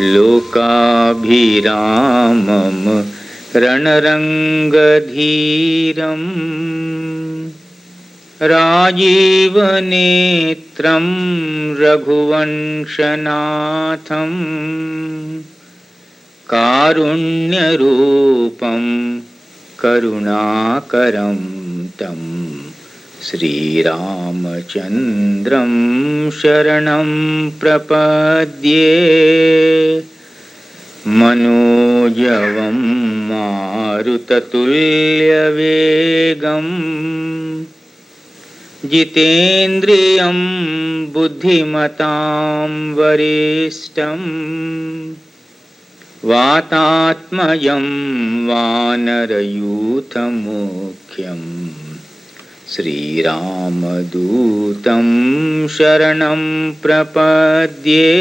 लोकाभिरामं रणरङ्गधीरं राजीवनेत्रं रघुवंशनाथं कारुण्यरूपं करुणाकरं तं श्रीरामचन्द्रं शरणं प्रपद्ये। मनोजवं मारुततुल्यवेगं जितेन्द्रियं बुद्धिमतां वरिष्ठं वातात्मजं वानरयूथमुख्यं श्रीरामदूतं शरणं प्रपद्ये।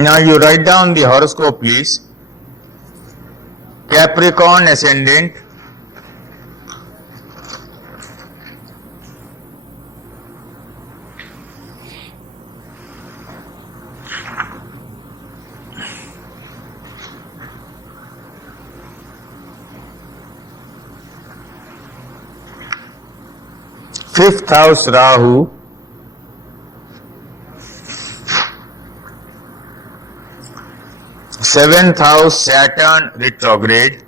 Now you write down the horoscope, please. Capricorn ascendant, fifth house Rahu, seventh house Saturn retrograde,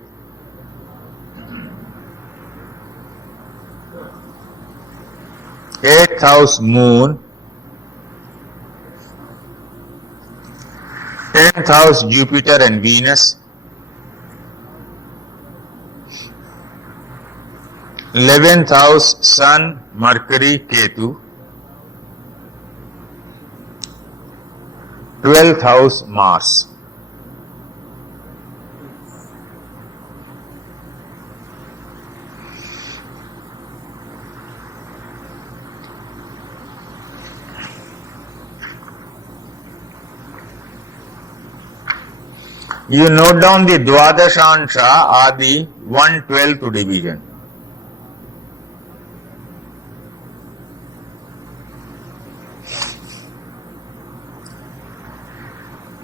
eighth house Moon, 10th house Jupiter and Venus, 11th house Sun, Mercury, Ketu, 12th house Mars. You note down the Dwadashansha or the 1/12th division.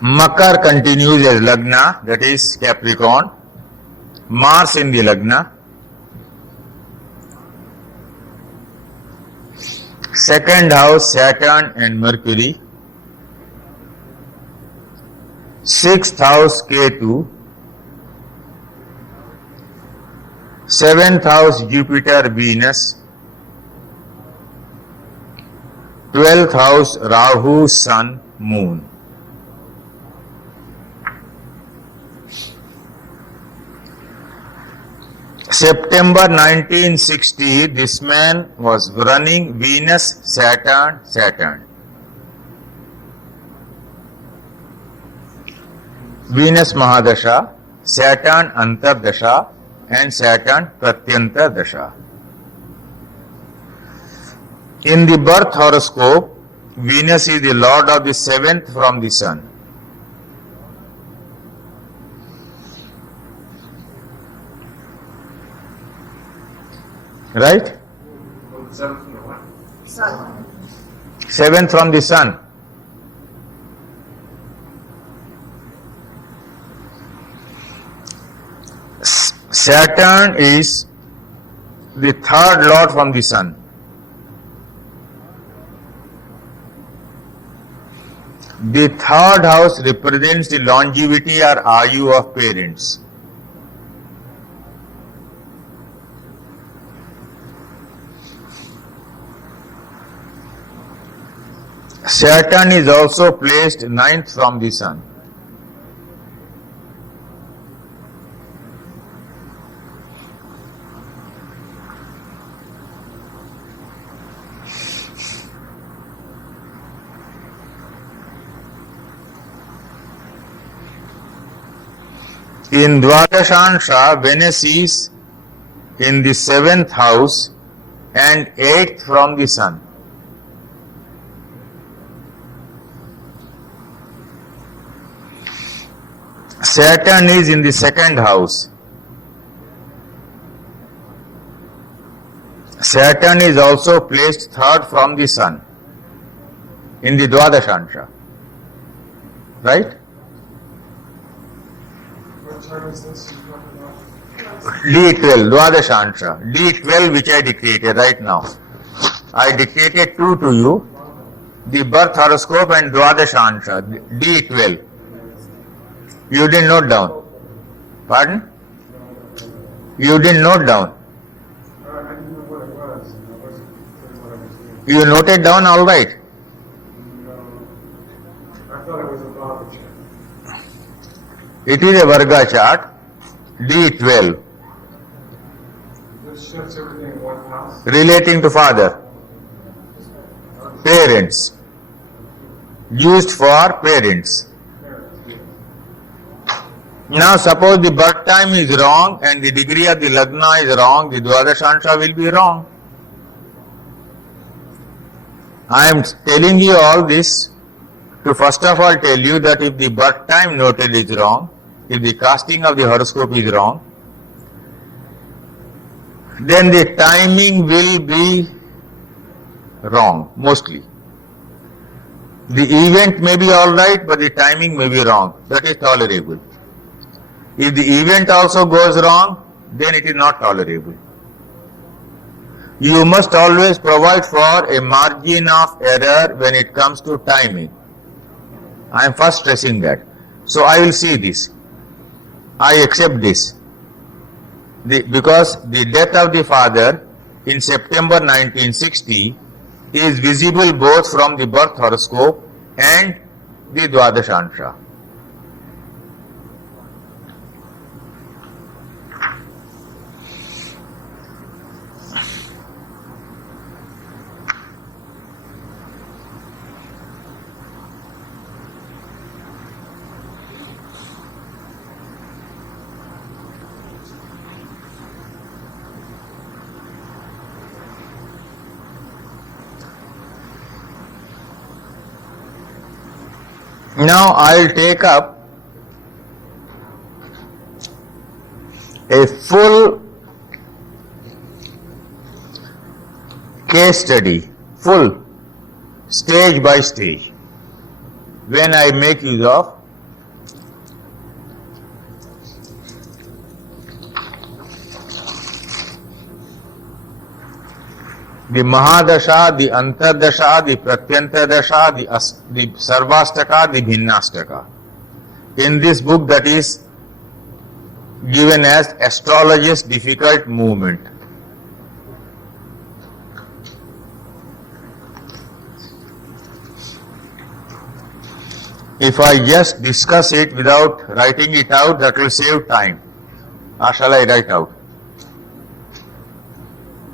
Makar continues as Lagna, that is Capricorn. Mars in the Lagna. Second house Saturn and Mercury. Sixth house Ketu, seventh house Jupiter Venus, 12th house Rahu Sun Moon. September 1960, this man was running Venus, Saturn, Saturn. Venus Mahadasha, Saturn Antardasha and Saturn Pratyanta Dasha. In the birth horoscope, Venus is the lord of the seventh from the sun. Right? Seventh from the sun. Saturn is the third lord from the sun. The third house represents the longevity or ayu of parents. Saturn is also placed ninth from the sun. In Dwadashansha, Venus is in the 7th house and 8th from the sun. Saturn is in the 2nd house. Saturn is also placed 3rd from the sun in the Dwadashansha. Right? What chart is this? D12, Dwadashansha. D12 which I dictated right now. I dictated two to you. The birth horoscope and Dwadashansha. D12. You didn't note down. Pardon? You didn't note down. I didn't know what it was. I wasn't sure what I was doing. You noted down all right. No, I thought it was a Baba chart. It is a Varga chart. D12. This shifts everything in one house. Relating to father. Parents. Used for parents. Now suppose the birth time is wrong and the degree of the lagna is wrong, the Dwadashansha will be wrong. I am telling you all this to first of all tell you that if the birth time noted is wrong, if the casting of the horoscope is wrong, then the timing will be wrong, mostly. The event may be alright, but the timing may be wrong. That is tolerable. If the event also goes wrong, then it is not tolerable. You must always provide for a margin of error when it comes to timing. I am first stressing that. So I will see this. I accept this. Because the death of the father in September 1960 is visible both from the birth horoscope and the Dwadashansha. Now I will take up a full case study, full stage by stage, when I make use of the Mahadasha, the Antardasha, the Pratyantardasha, the Sarvastaka, the Bhinnastaka. In this book that is given as Astrology's Difficult Movement. If I just discuss it without writing it out, that will save time. How shall I write out?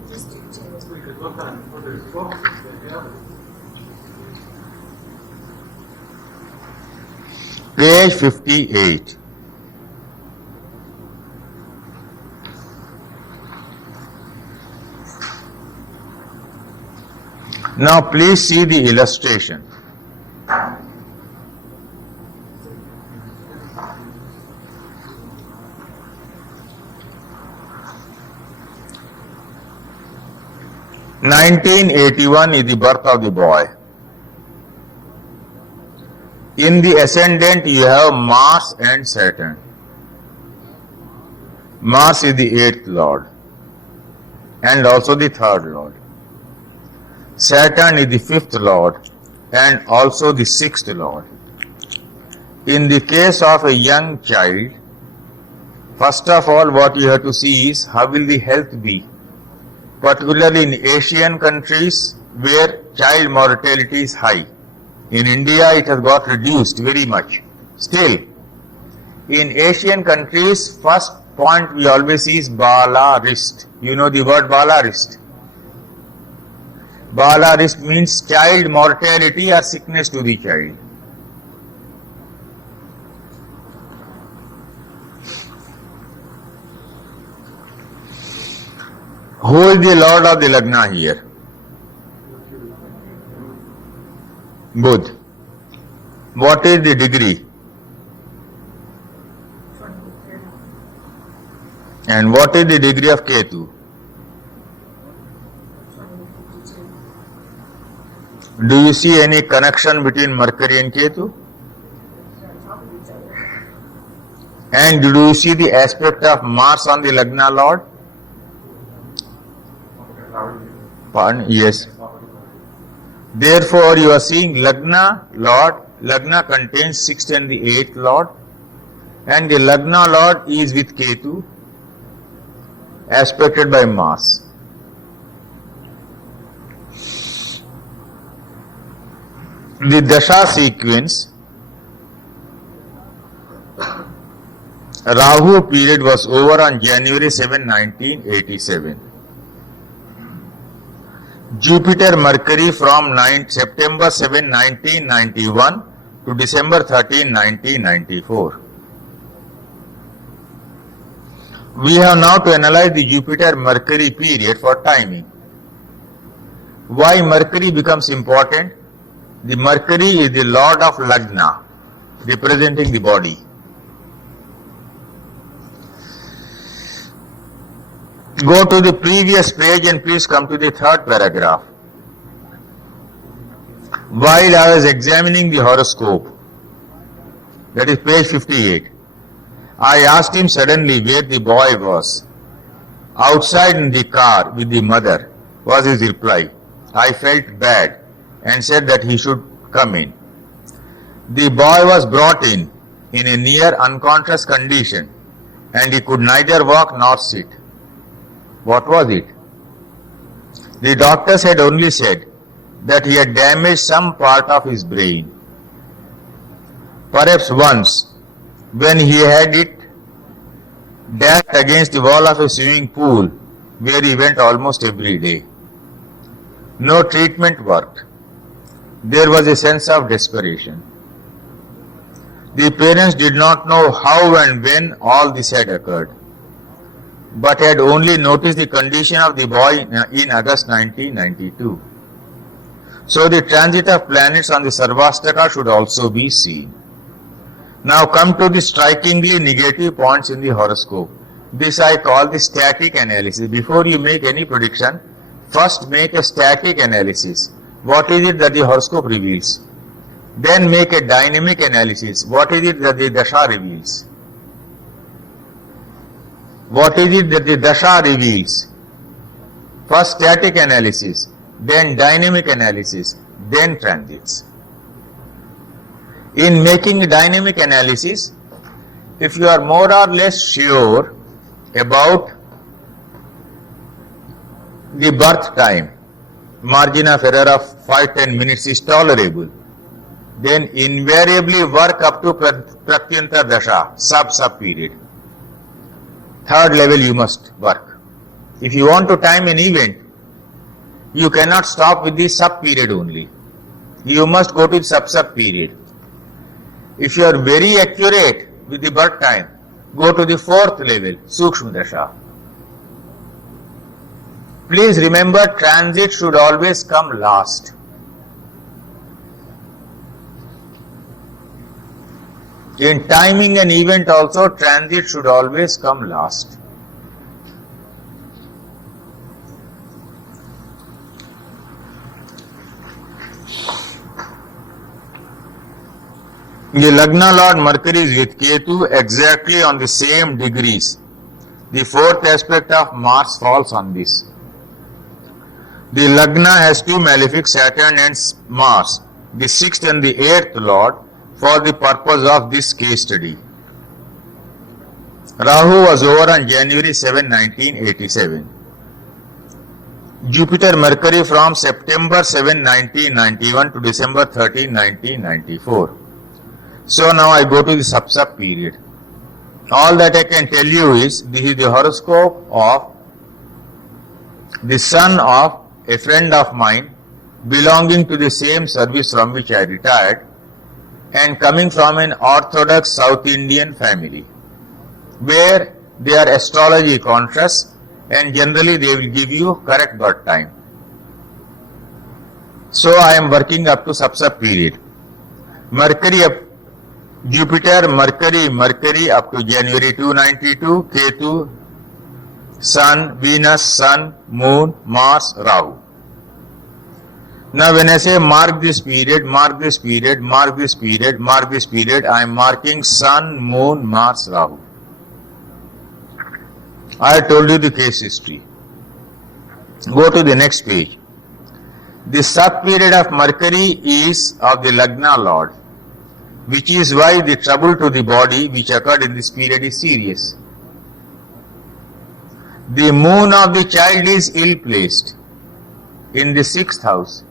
We could look on what there's books if they have it. Page 58. Now please see the illustration. (1981) is the birth of the boy. In the ascendant you have Mars and Saturn. Mars is the 8th lord and also the 3rd lord. Saturn is the 5th lord and also the 6th lord. In the case of a young child, first of all what you have to see is how will the health be, particularly in Asian countries where child mortality is high. In India it has got reduced very much. Still, in Asian countries, first point we always see is Bala wrist. You know the word Bala wrist. Bala wrist means child mortality or sickness to the child. Who is the lord of the Lagna here? Budh. What is the degree? And what is the degree of Ketu? Do you see any connection between Mercury and Ketu? And do you see the aspect of Mars on the Lagna Lord? Pardon? Yes. Therefore, you are seeing Lagna Lord. Lagna contains 6th and the 8th Lord. And the Lagna Lord is with Ketu, aspected by Mars. The Dasha sequence, Rahu period was over on January 7, 1987. Jupiter Mercury from September 7, 1991 to December 13, 1994. We have now to analyze the Jupiter Mercury period for timing. Why Mercury becomes important? The Mercury is the lord of Lagna, representing the body. Go to the previous page and please come to the 3rd paragraph. While I was examining the horoscope, that is page 58, I asked him suddenly where the boy was. Outside in the car with the mother, was his reply. I felt bad and said that he should come in. The boy was brought in a near unconscious condition and he could neither walk nor sit. What was it? The doctors had only said that he had damaged some part of his brain. Perhaps once, when he had it dashed against the wall of a swimming pool where he went almost every day. No treatment worked. There was a sense of desperation. The parents did not know how and when all this had occurred, but had only noticed the condition of the boy in August 1992. So the transit of planets on the Sarvastaka should also be seen. Now come to the strikingly negative points in the horoscope. This I call the static analysis. Before you make any prediction, first make a static analysis. What is it that the horoscope reveals? Then make a dynamic analysis. What is it that the Dasha reveals? What is it that the Dasha reveals? First static analysis, then dynamic analysis, then transits. In making a dynamic analysis, if you are more or less sure about the birth time, margin of error of 5-10 minutes is tolerable, then invariably work up to Pratyanta Dasha, sub period. 3rd level you must work. If you want to time an event, you cannot stop with the sub period only. You must go to the sub period. If you are very accurate with the birth time, go to the 4th level, Sukshma Dasha. Please remember, transit should always come last. In timing an event also, transit should always come last. The Lagna Lord Mercury is with Ketu exactly on the same degrees. The 4th aspect of Mars falls on this. The Lagna has 2 malefics, Saturn and Mars, the 6th and the 8th Lord, for the purpose of this case study. Rahu was over on January 7, 1987. Jupiter Mercury from September 7, 1991 to December 13, 1994. So now I go to the sub period. All that I can tell you is this is the horoscope of the son of a friend of mine belonging to the same service from which I retired and coming from an orthodox South Indian family where they are astrology conscious and generally they will give you correct birth time. So I am working up to sub period. Mercury up, Jupiter, Mercury up to January 292, Ketu, Sun, Venus, Sun, Moon, Mars, Rahu. Now when I say mark this period, mark this period, mark this period, mark this period, I am marking Sun, Moon, Mars, Rahu. I told you the case history. Go to the next page. The sub period of Mercury is of the Lagna Lord, which is why the trouble to the body which occurred in this period is serious. The moon of the child is ill placed in the 6th house.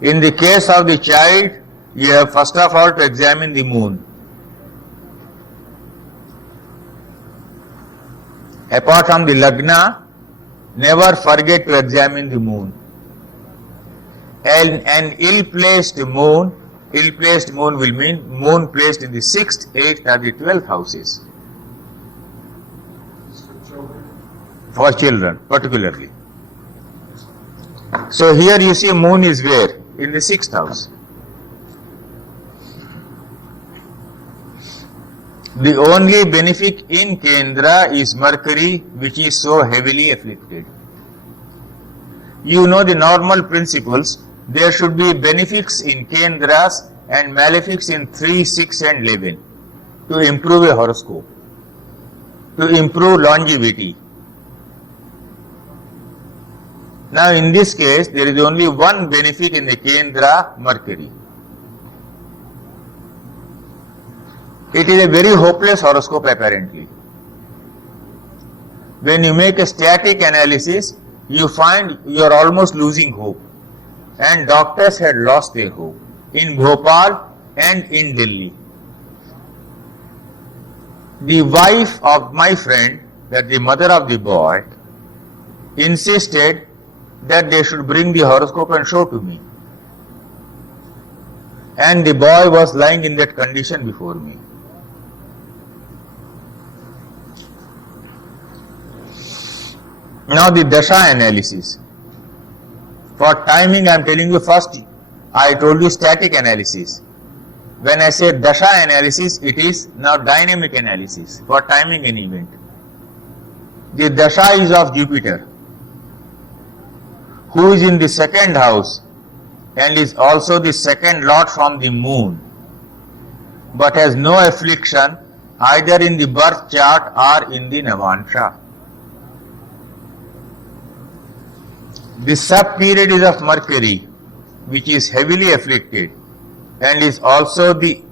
In the case of the child, you have first of all to examine the moon. Apart from the Lagna, never forget to examine the moon. An ill-placed moon will mean moon placed in the 6th, 8th or the 12th houses. For children, particularly. So here you see moon is where? In the 6th house. The only benefic in Kendra is Mercury, which is so heavily afflicted. You know the normal principles. There should be benefics in Kendras and malefics in 3, 6 and 11 to improve a horoscope, to improve longevity. Now in this case, there is only one benefic in the Kendra, Mercury. It is a very hopeless horoscope apparently. When you make a static analysis, you find you are almost losing hope. And doctors had lost their hope in Bhopal and in Delhi. The wife of my friend, that the mother of the boy, insisted that they should bring the horoscope and show to me. And the boy was lying in that condition before me. Now the Dasha analysis. For timing I am telling you first, I told you static analysis. When I say Dasha analysis, it is now dynamic analysis for timing an event. The Dasha is of Jupiter, who is in the 2nd house and is also the 2nd lord from the moon, but has no affliction either in the birth chart or in the Navansha. The sub period is of Mercury, which is heavily afflicted and is also the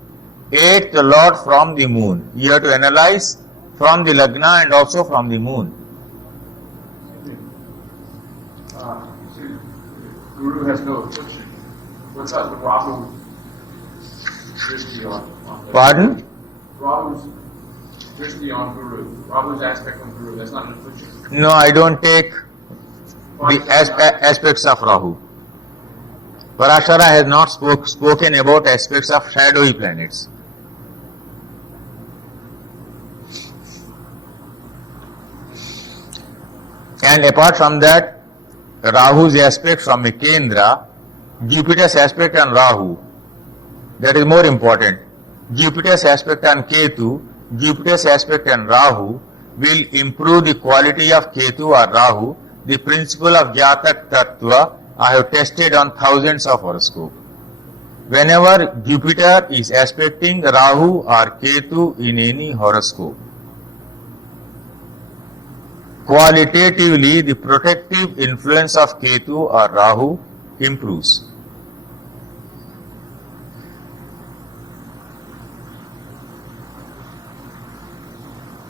8th lord from the moon. You have to analyze from the Lagna and also from the moon. Guru has no affliction. What's up with Rahu? Pardon? Rahu's drishti on Guru. Rahu's aspect on Guru. That's not an affliction. No, I don't take the aspects of Rahu. Parashara has not spoken about aspects of shadowy planets. And apart from that, Rahu's aspect from a Kendra, Jupiter's aspect on Rahu, that is more important. Jupiter's aspect on Ketu, Jupiter's aspect on Rahu will improve the quality of Ketu or Rahu. The principle of Jatak Tattva I have tested on thousands of horoscopes. Whenever Jupiter is aspecting Rahu or Ketu in any horoscope, qualitatively the protective influence of Ketu or Rahu improves.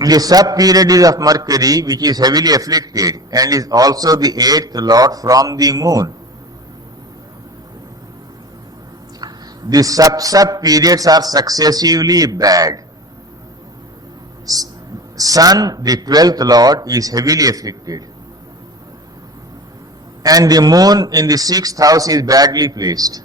The sub period is of Mercury, which is heavily afflicted and is also the 8th lord from the moon. The sub periods are successively bad. Sun, the 12th lord, is heavily afflicted, and the moon in the 6th house is badly placed.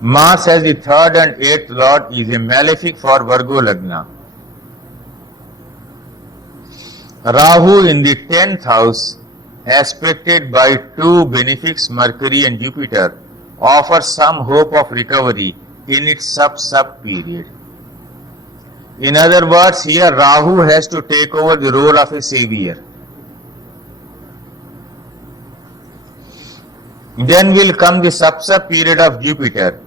Mars as the 3rd and 8th lord is a malefic for Virgo Lagna, Rahu in the 10th house, aspected by two benefics Mercury and Jupiter, offers some hope of recovery in its sub period. In other words, here Rahu has to take over the role of a savior. Then will come the sub period of Jupiter,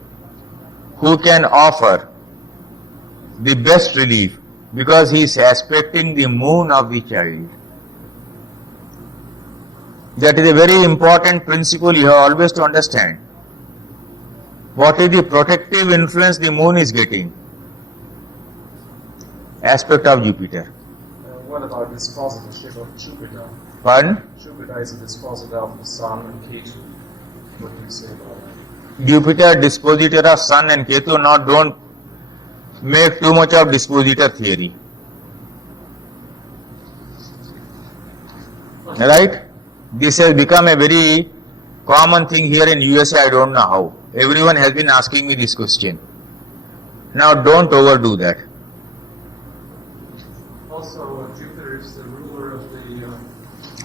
who can offer the best relief because he is aspecting the moon of the child. That is a very important principle you have always to understand. What is the protective influence the moon is getting? Aspect of Jupiter. What about dispositorship of Jupiter? Pardon? Jupiter is a dispositor of the Sun and Ketu. What do you say about that? Jupiter dispositor of Sun and Ketu. Now don't make too much of dispositor theory. Right? This has become a very common thing here in USA. I don't know how. Everyone has been asking me this question. Now don't overdo that. Also, Jupiter is the ruler of the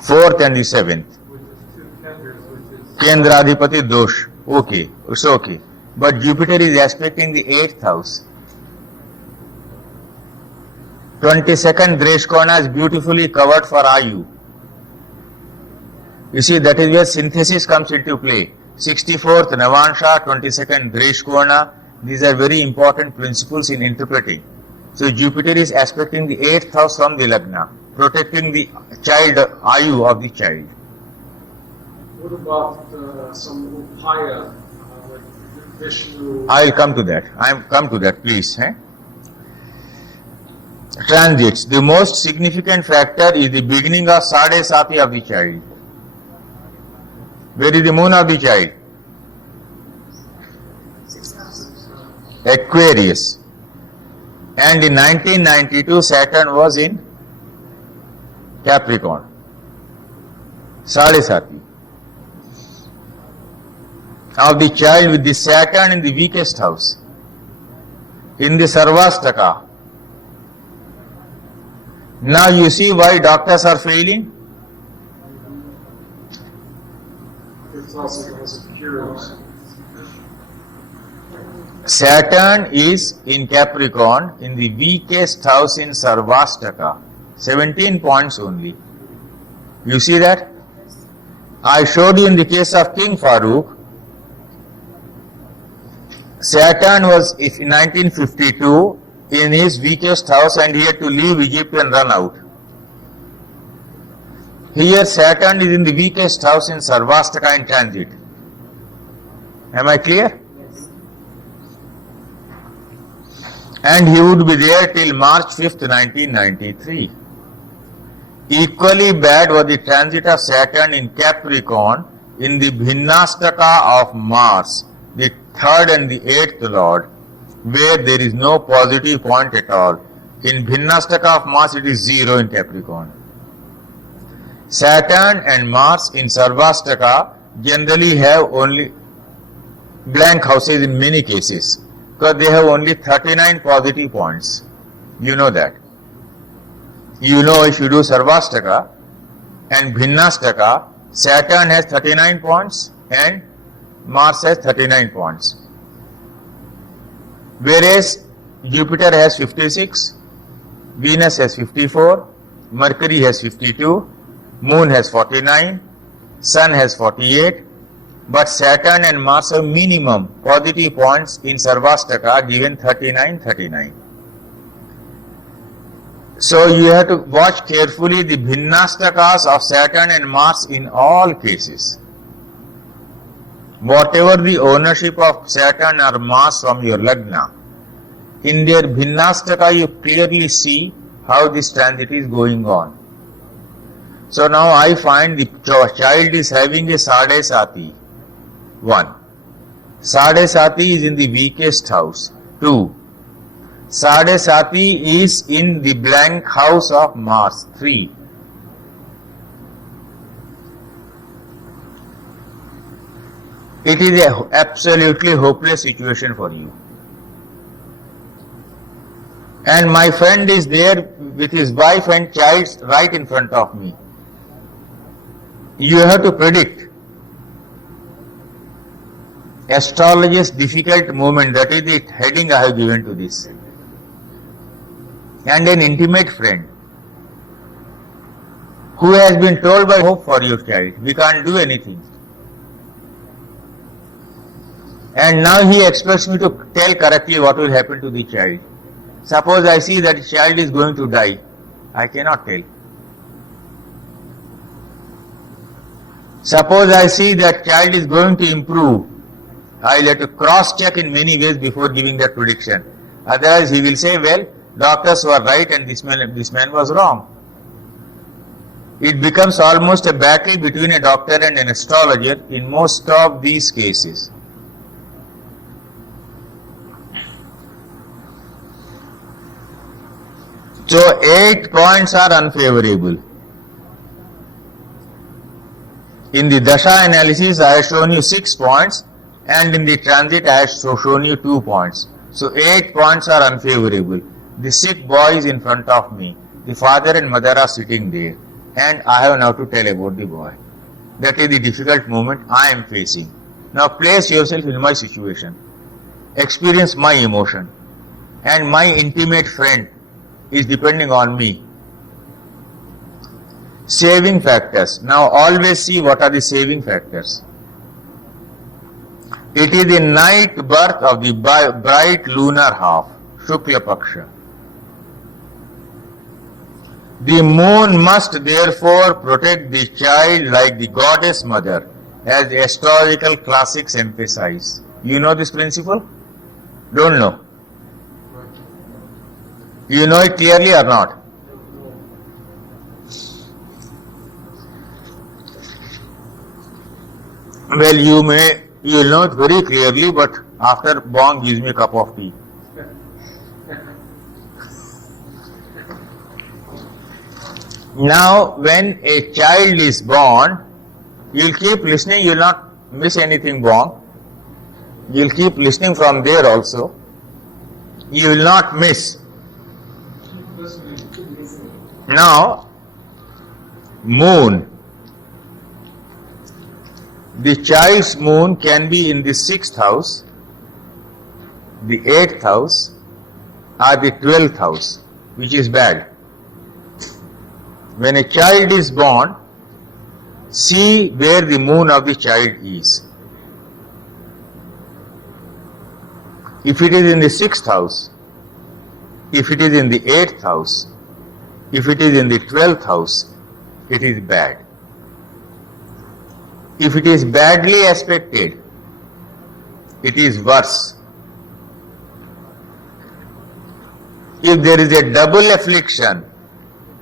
4th and the 7th. with the two kendras, which is Kendradhipati dosh. Okay, it's okay. But Jupiter is aspecting the 8th house. 22nd Dreshkona is beautifully covered for Ayu. You see, that is where synthesis comes into play. 64th Navansha, 22nd Dreshkona. These are very important principles in interpreting. So Jupiter is aspecting the 8th house from the Lagna, protecting the child, Ayu of the child. what about some upaya, like Vishnu? I'll come to that. I'll come to that, please. Transits. The most significant factor is the beginning of Sade Sati of the child. Where is the moon of the child? Aquarius. And in 1992, Saturn was in Capricorn. Sade Sati. Of the child with the Saturn in the weakest house. In the Sarvastaka. Now you see why doctors are failing? It's also has a curious. Saturn is in Capricorn in the weakest house in Sarvastaka. 17 points only. You see that? I showed you in the case of King Farooq. Saturn was in 1952 in his weakest house and he had to leave Egypt and run out. Here Saturn is in the weakest house in Sarvastaka in transit. Am I clear? And he would be there till March 5th, 1993. Equally bad was the transit of Saturn in Capricorn in the Bhinnastaka of Mars, the 3rd and the 8th Lord, where there is no positive point at all. In Bhinnastaka of Mars it is 0 in Capricorn. Saturn and Mars in Sarvastaka generally have only blank houses in many cases because they have only 39 positive points. You know that. You know if you do Sarvastaka and Bhinnastaka, Saturn has 39 points and Mars has 39 points. Whereas Jupiter has 56, Venus has 54, Mercury has 52, Moon has 49, Sun has 48, but Saturn and Mars have minimum positive points in Sarvastaka given 39. So you have to watch carefully the Bhinnastakas of Saturn and Mars in all cases. Whatever the ownership of Saturn or Mars from your Lagna, in their Bhinnastaka you clearly see how this transit is going on. So now I find the child is having a Sade Sati. 1. Sade Sati is in the weakest house. 2. Sade Sati is in the blank house of Mars. 3. It is an absolutely hopeless situation for you. and my friend is there with his wife and child right in front of me. You have to predict astrology's difficult moment, that is the heading I have given to this. And an intimate friend who has been told by hope for your child, we can't do anything. And now he expects me to tell correctly what will happen to the child. Suppose I see that the child is going to die, I cannot tell. Suppose I see that child is going to improve, I will have to cross-check in many ways before giving that prediction. Otherwise he will say, well, doctors were right and this man was wrong. It becomes almost a battle between a doctor and an astrologer in most of these cases. So 8 points are unfavorable. In the Dasha analysis I have shown you 6 points, and in the transit I have shown you 2 points. So 8 points are unfavorable. The sick boy is in front of me. The father and mother are sitting there, and I have now to tell about the boy. That is the difficult moment I am facing. Now place yourself in my situation. Experience my emotion. And my intimate friend is depending on me. Saving factors. Now always see what are the saving factors. It is the night birth of the bright lunar half, Shukla Paksha. The moon must therefore protect the child like the goddess mother, as the astrological classics emphasize. You know this principle? Don't know. You know it clearly or not? Well, you will know it very clearly, but after Bong gives me a cup of tea. Now, when a child is born, you will keep listening, you will not miss anything, Bong. You will keep listening from there also. You will not miss. Now, moon. The child's moon can be in the 6th house, the 8th house, or the 12th house, which is bad. When a child is born, see where the moon of the child is. If it is in the 6th house, if it is in the 8th house, if it is in the 12th house, it is bad. If it is badly aspected, it is worse. If there is a double affliction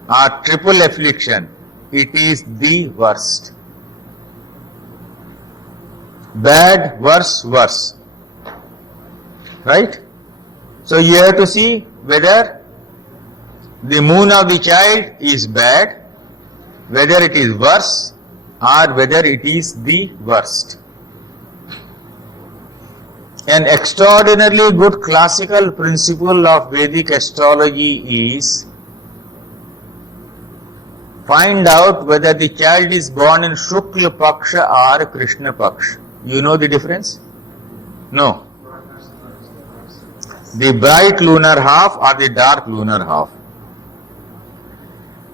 or triple affliction, it is the worst. Bad, worse, worse. Right? So you have to see whether the moon of the child is bad, whether it is worse, or whether it is the worst. An extraordinarily good classical principle of Vedic astrology is find out whether the child is born in Shukla Paksha or Krishna Paksha. You know the difference? No. The bright lunar half or the dark lunar half.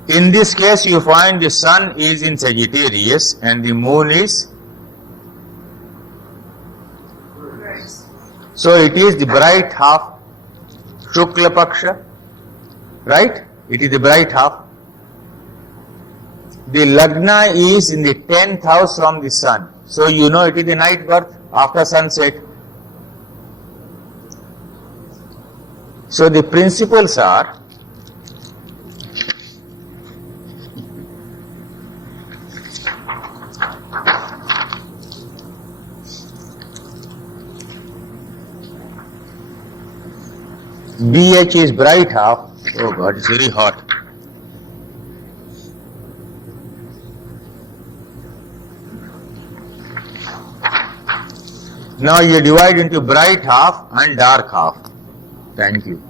In this case, you find the sun is in Sagittarius and the moon is. So it is the bright half, Shukla Paksha, right? It is the bright half. The Lagna is in the 10th house from the sun. So you know it is the night birth after sunset. So the principles are BH is bright half. Oh God, it's very hot. Now you divide into bright half and dark half. Thank you.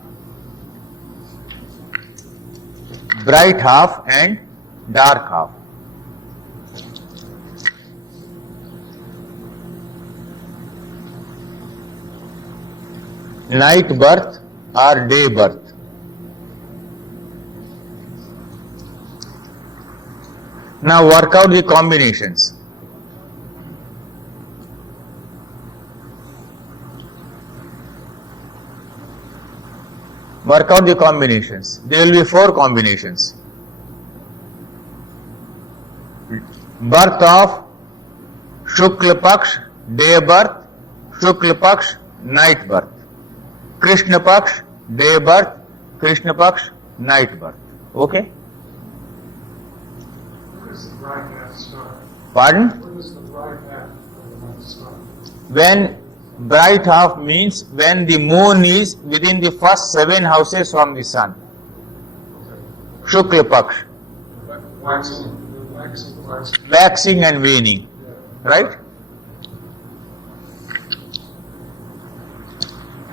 bright half and dark half. Night birth or day birth. Now work out the combinations. Work out the combinations. There will be 4 combinations. Birth of Shukla Paksh, day birth, Shukla Paksh, night birth. Krishna Paksh, day birth, Krishna Paksh, night birth. Okay? When does the bright half start? Pardon? When does the bright half of the month start? When bright half means when the moon is within the first 7 houses from the sun. Shukla Paksh. Waxing and waning. Right?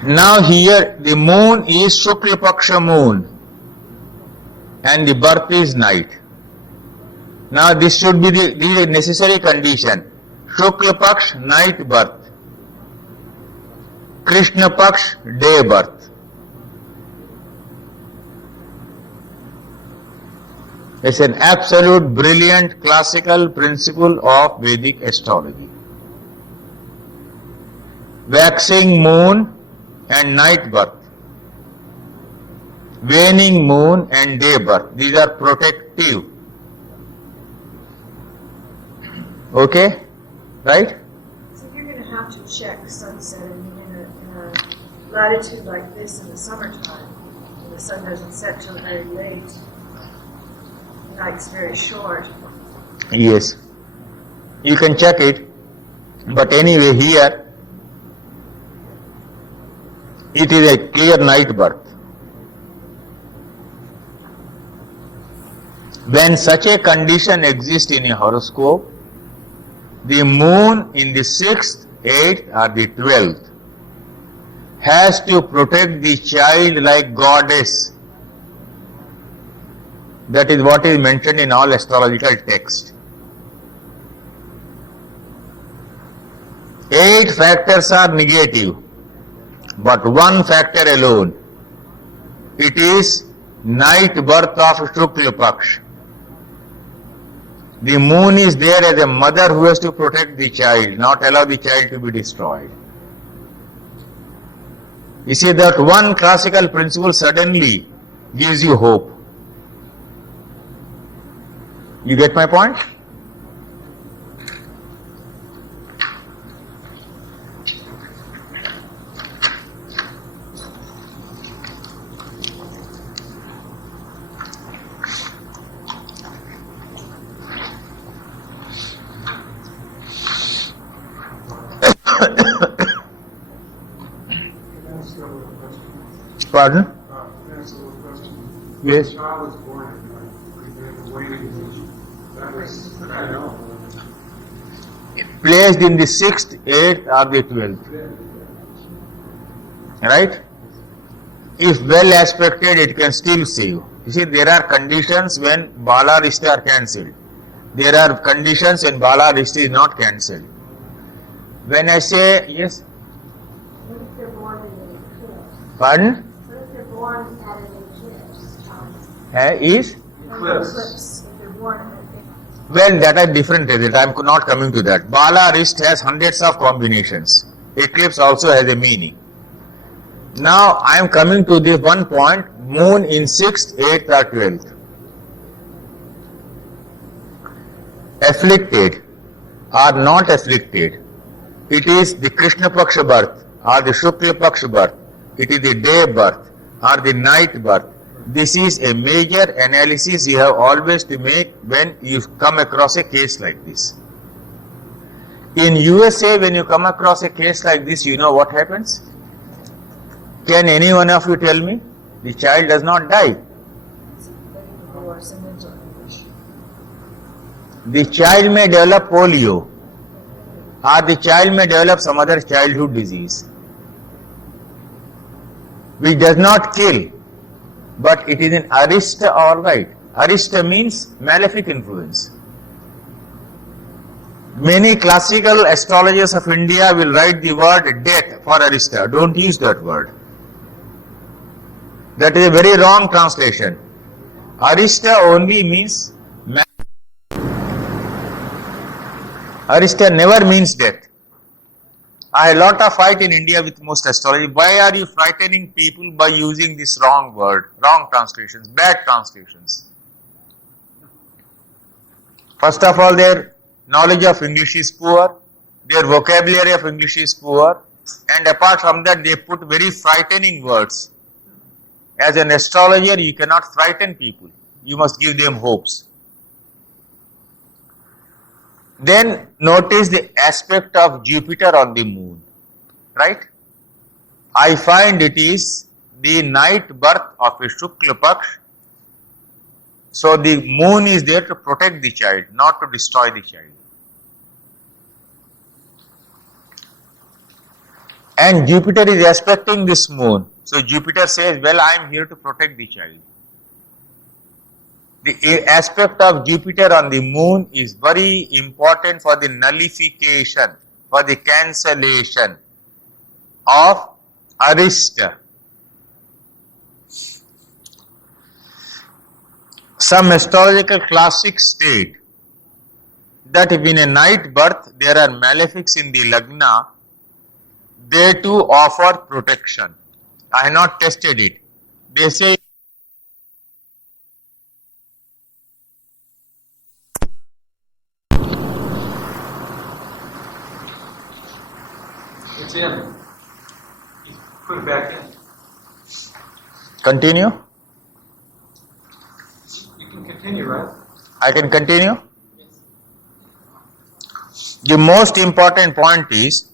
Now here the moon is Shukla Paksha moon and the birth is night. Now this should be the necessary condition. Shukla Paksh, night birth. Krishna Paksh, day birth. It's an absolute brilliant classical principle of Vedic astrology. Waxing moon and night birth. Waning moon and day birth. These are protective. Okay? Right? So you're going to have to check sunset in a latitude like this in the summertime, when the sun doesn't set till very late, the night's very short. Yes. You can check it, but anyway here it is a clear night birth. When such a condition exists in a horoscope, the moon in the 6th, 8th or the 12th has to protect the child like goddess. That is what is mentioned in all astrological texts. 8 factors are negative, but 1 factor alone. It is night birth of Shukla Paksh. The moon is there as a mother who has to protect the child, not allow the child to be destroyed. You see, that one classical principle suddenly gives you hope. You get my point? Pardon? That's a little question. Yes. The child was born at night. The waiting age. That was, I know. Placed in the 6th, 8th or the 12th. Right? If well aspected, it can still save. You see, there are conditions when Bala Rishta are cancelled. There are conditions when Bala Rishta is not cancelled. When I say, yes? What if they're born in an eclipse? Pardon? What if they're born at an eclipse? Is? Eclipse. If they're born at an eclipse. Well, that are different result. I am not coming to that. Bala Rishta has hundreds of combinations. Eclipse also has a meaning. Now I am coming to this one point, moon in 6th, 8th or 12th. Afflicted or not afflicted, it is the Krishna Paksha birth or the Shukla Paksha birth, it is the day birth or the night birth. This is a major analysis you have always to make when you come across a case like this. In USA, when you come across a case like this, you know what happens? Can any one of you tell me? The child does not die. The child may develop polio, or the child may develop some other childhood disease, which does not kill, but it is an arista, all right. Arista means malefic influence. Many classical astrologers of India will write the word death for Arista. Don't use that word. That is a very wrong translation. Arista only means Arista never means death. I had a lot of fight in India with most astrology. Why are you frightening people by using this wrong word, wrong translations, bad translations? First of all, their knowledge of English is poor, their vocabulary of English is poor, and apart from that, they put very frightening words. As an astrologer, you cannot frighten people. You must give them hopes. Then notice the aspect of Jupiter on the moon, right? I find it is the night birth of a Shukla Paksh. So the moon is there to protect the child, not to destroy the child. And Jupiter is aspecting this moon. So Jupiter says, well, I am here to protect the child. The aspect of Jupiter on the moon is very important for the nullification, for the cancellation of Arista. Some astrological classics state that if in a night birth there are malefics in the Lagna, they too offer protection. I have not tested it. They say It's in. You put it back in. continue. You can continue, right? I can continue. The most important point is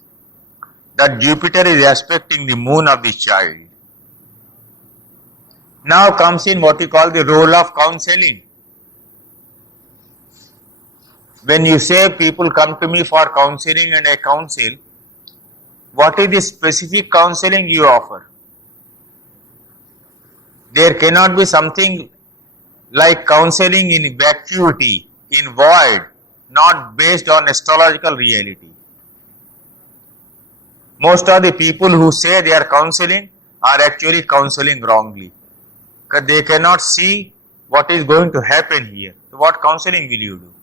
that Jupiter is aspecting the moon of the child. Now comes in what you call the role of counseling. When you say people come to me for counseling and I counsel, what is the specific counseling you offer? There cannot be something like counseling in vacuity, in void, not based on astrological reality. Most of the people who say they are counseling are actually counseling wrongly, because they cannot see what is going to happen here. So what counseling will you do?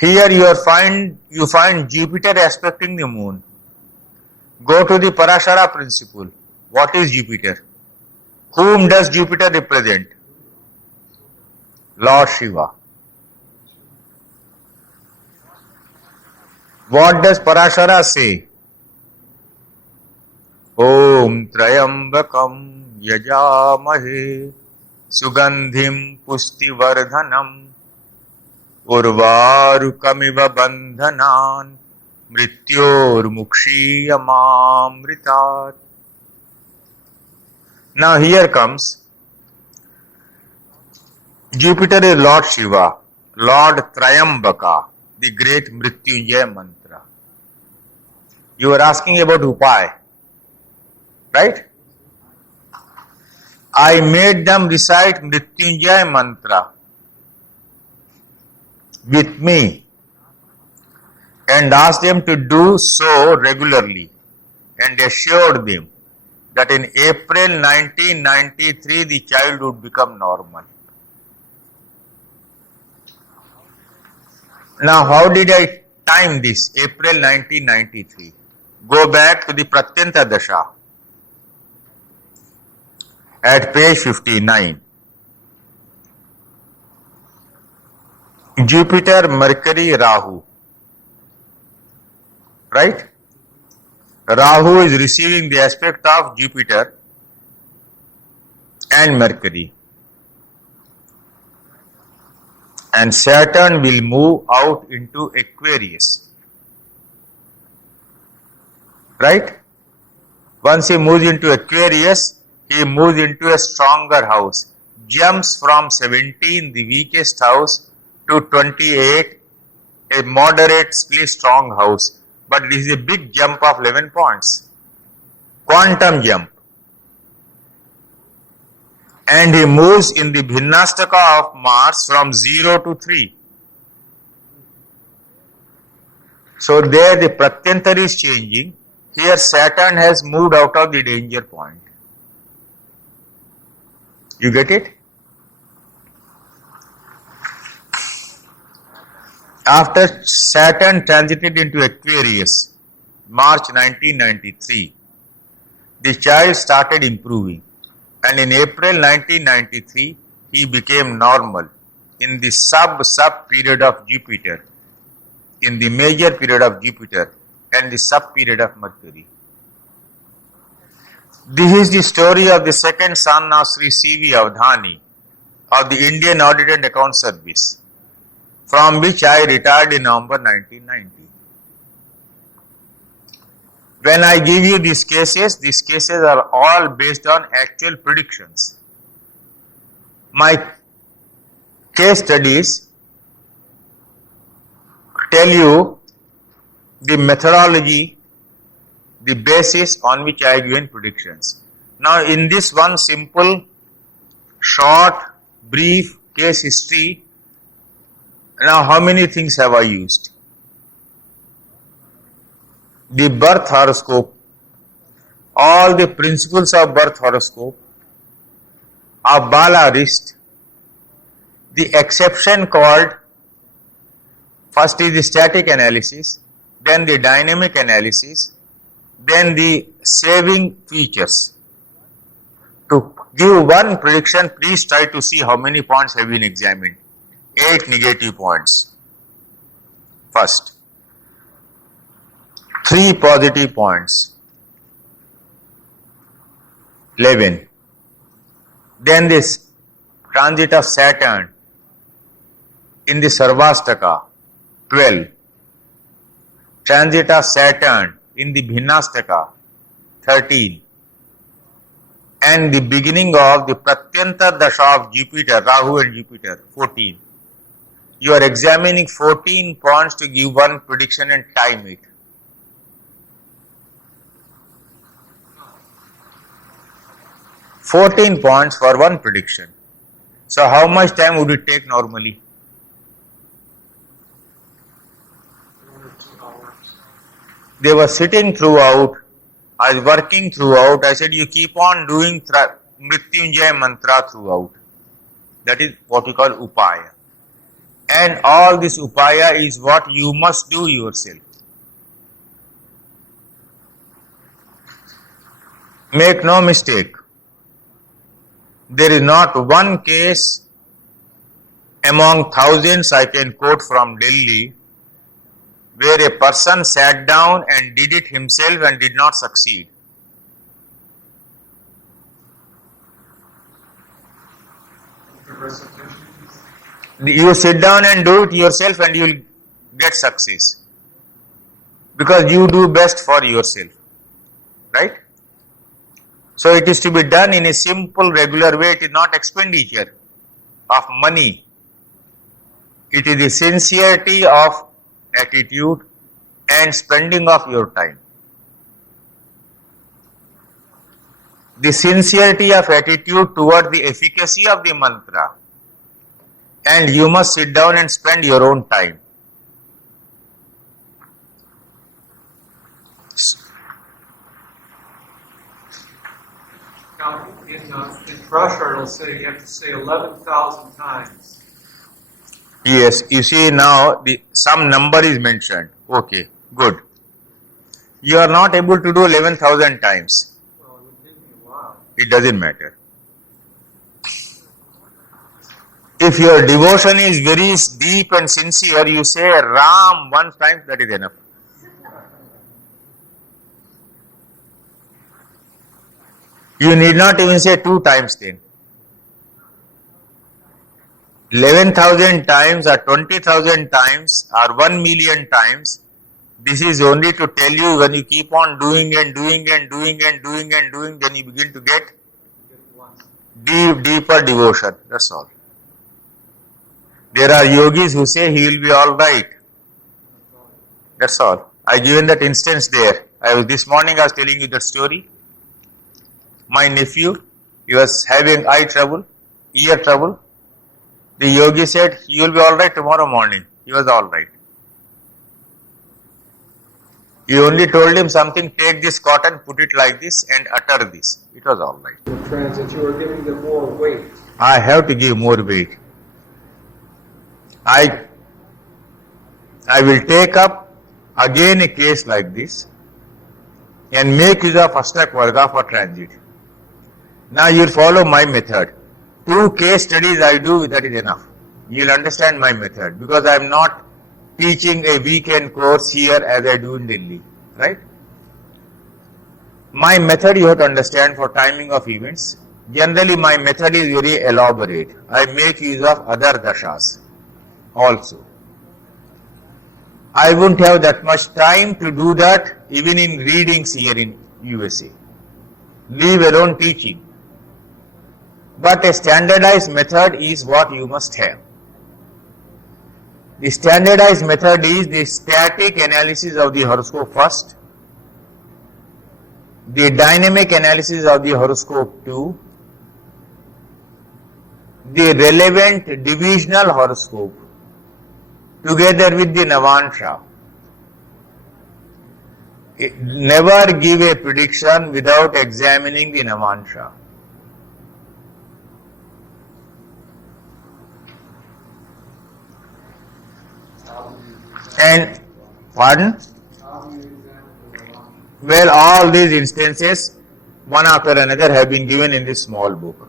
Here you find Jupiter aspecting the moon. Go to the Parashara principle. What is Jupiter? Whom does Jupiter represent? Lord Shiva. What does Parashara say? Om Trayambakam Yajamahe Sugandhim Pusti Vardhanam Urvarukamiva Bandhanan Mrityor Mukshiyamamritat. Now here comes Jupiter is Lord Shiva, Lord Trayambaka, the great Mrityunjaya mantra. You are asking about Upay, right? I made them recite Mrityunjaya mantra with me and asked them to do so regularly and assured them that in April 1993 the child would become normal. Now how did I time this? April 1993. Go back to the Pratyanta Dasha at page 59. Jupiter, Mercury, Rahu. Right? Rahu is receiving the aspect of Jupiter and Mercury. And Saturn will move out into Aquarius. Right? Once he moves into Aquarius, he moves into a stronger house. Jumps from 17, the weakest house, to 28, a moderately strong house. But this is a big jump of 11 points. Quantum jump. And he moves in the Bhinnastaka of Mars from 0 to 3. So there the Pratyantar is changing. Here Saturn has moved out of the danger point. You get it? After Saturn transited into Aquarius, March 1993, the child started improving, and in April 1993, he became normal in the sub period of Jupiter, in the major period of Jupiter, and the sub period of Mercury. This is the story of the second son of Sri C.V. Avdhani of the Indian Audit and Account Service, from which I retired in November 1990. When I give you these cases are all based on actual predictions. My case studies tell you the methodology, the basis on which I have given predictions. Now, in this one simple, short, brief case history, now how many things have I used? The birth horoscope, all the principles of birth horoscope, of Bala wrist, the exception called, first is the static analysis, then the dynamic analysis, then the saving features. To give one prediction, please try to see how many points have been examined. 8 negative points. First. 3 positive points. 11. Then this transit of Saturn in the Sarvastaka. 12. Transit of Saturn in the Bhinnastaka. 13. And the beginning of the Pratyantar Dasha of Jupiter, Rahu and Jupiter. 14. You are examining 14 points to give one prediction and time it. $14 points for one prediction. So how much time would it take normally? 2 hours. They were sitting throughout, I was working throughout. I said, you keep on doing Mrityunjaya mantra throughout. That is what we call upaya. And all this upaya is what you must do yourself. Make no mistake. There is not one case among thousands I can quote from Delhi where a person sat down and did it himself and did not succeed. You sit down and do it yourself and you will get success. Because you do best for yourself. Right? So it is to be done in a simple, regular way. It is not expenditure of money. It is the sincerity of attitude and spending of your time. The sincerity of attitude toward the efficacy of the mantra. And you must sit down and spend your own time. Now, in Prussia, it'll say you have to say 11,000 times. Yes, you see now some number is mentioned. Okay, good. You are not able to do 11,000 times. Well, it would take me a while. It doesn't matter. If your devotion is very deep and sincere, you say Ram 1 time, that is enough. You need not even say 2 times then. 11,000 times or 20,000 times or 1 million times. This is only to tell you when you keep on doing and doing and doing and doing and doing, then you begin to get deeper devotion. That's all. There are yogis who say he will be all right. That's all. I given that instance there. This morning I was telling you that story. My nephew, He was having eye trouble, ear trouble. The yogi said, "You will be all right tomorrow morning." He was all right. He only told him something, take this cotton, put it like this and utter this. It was all right. The transit, you are giving them more weight. I have to give more weight. I will take up again a case like this and make use of Astak Varga for transit. Now you will follow my method. 2 case studies I do, that is enough. You will understand my method, because I am not teaching a weekend course here as I do in Delhi, right? My method you have to understand for timing of events. Generally my method is very elaborate. I make use of other dashas also. I won't have that much time to do that even in readings here in USA. Leave alone teaching. But a standardized method is what you must have. The standardized method is the static analysis of the horoscope first, the dynamic analysis of the horoscope 2, the relevant divisional horoscope together with the Navansha. Never give a prediction without examining the Navansha. And, pardon? Well, all these instances, one after another, have been given in this small book.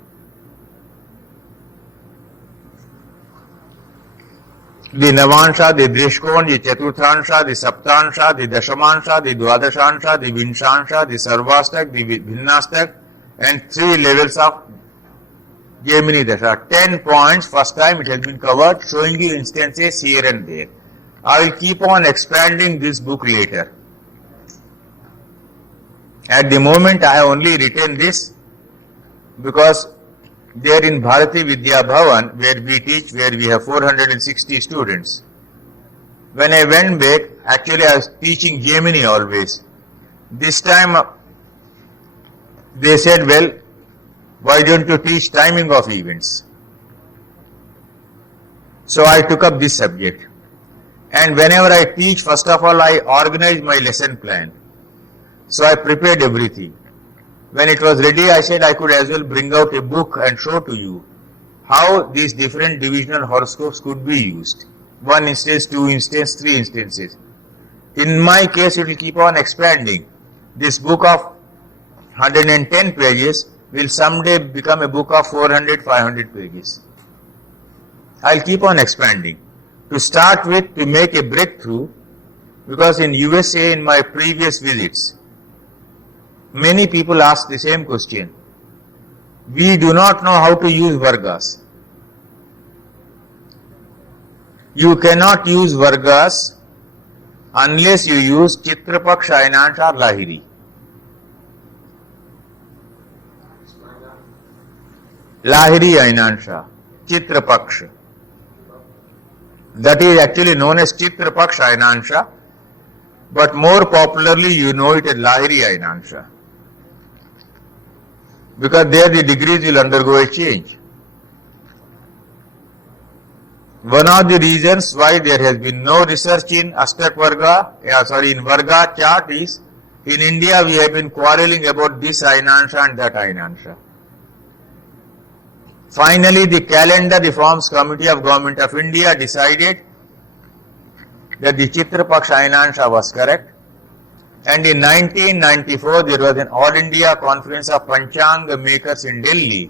The Navansha, the Drishkon, the Chaturthansha, the Saptansha, the Dashamansha, the Dwadashansha, the Vinshansha, the Sarvastak, the Bhinnastak, and 3 levels of Gemini Dasha. 10 points, first time it has been covered, showing you instances here and there. I will keep on expanding this book later. At the moment I have only written this because there in Bharati Vidya Bhavan, where we teach, where we have 460 students. When I went back, actually I was teaching Gemini always. This time they said, well, why don't you teach timing of events? So I took up this subject. And whenever I teach, first of all, I organize my lesson plan. So I prepared everything. When it was ready, I said I could as well bring out a book and show to you how these different divisional horoscopes could be used. 1 instance, 2 instances, 3 instances. In my case, it will keep on expanding. This book of 110 pages will someday become a book of 400, 500 pages. I will keep on expanding. To start with, to make a breakthrough, because in USA, in my previous visits, many people ask the same question. We do not know how to use Vargas. You cannot use Vargas unless you use Chitrapaksha, Ainansha or Lahiri. Lahiri, Ainansha, Chitrapaksha. That is actually known as Chitrapaksha Ainansha, but more popularly you know it as Lahiri Ainansha, because there the degrees will undergo a change. One of the reasons why there has been no research in Astak Varga, in Varga chart is, in India we have been quarreling about this Ainansha and that Ainansha. Finally, the Calendar Reforms Committee of Government of India decided that the Chitrapaksha Ainansha was correct, and in 1994 there was an All India Conference of Panchanga Makers in Delhi,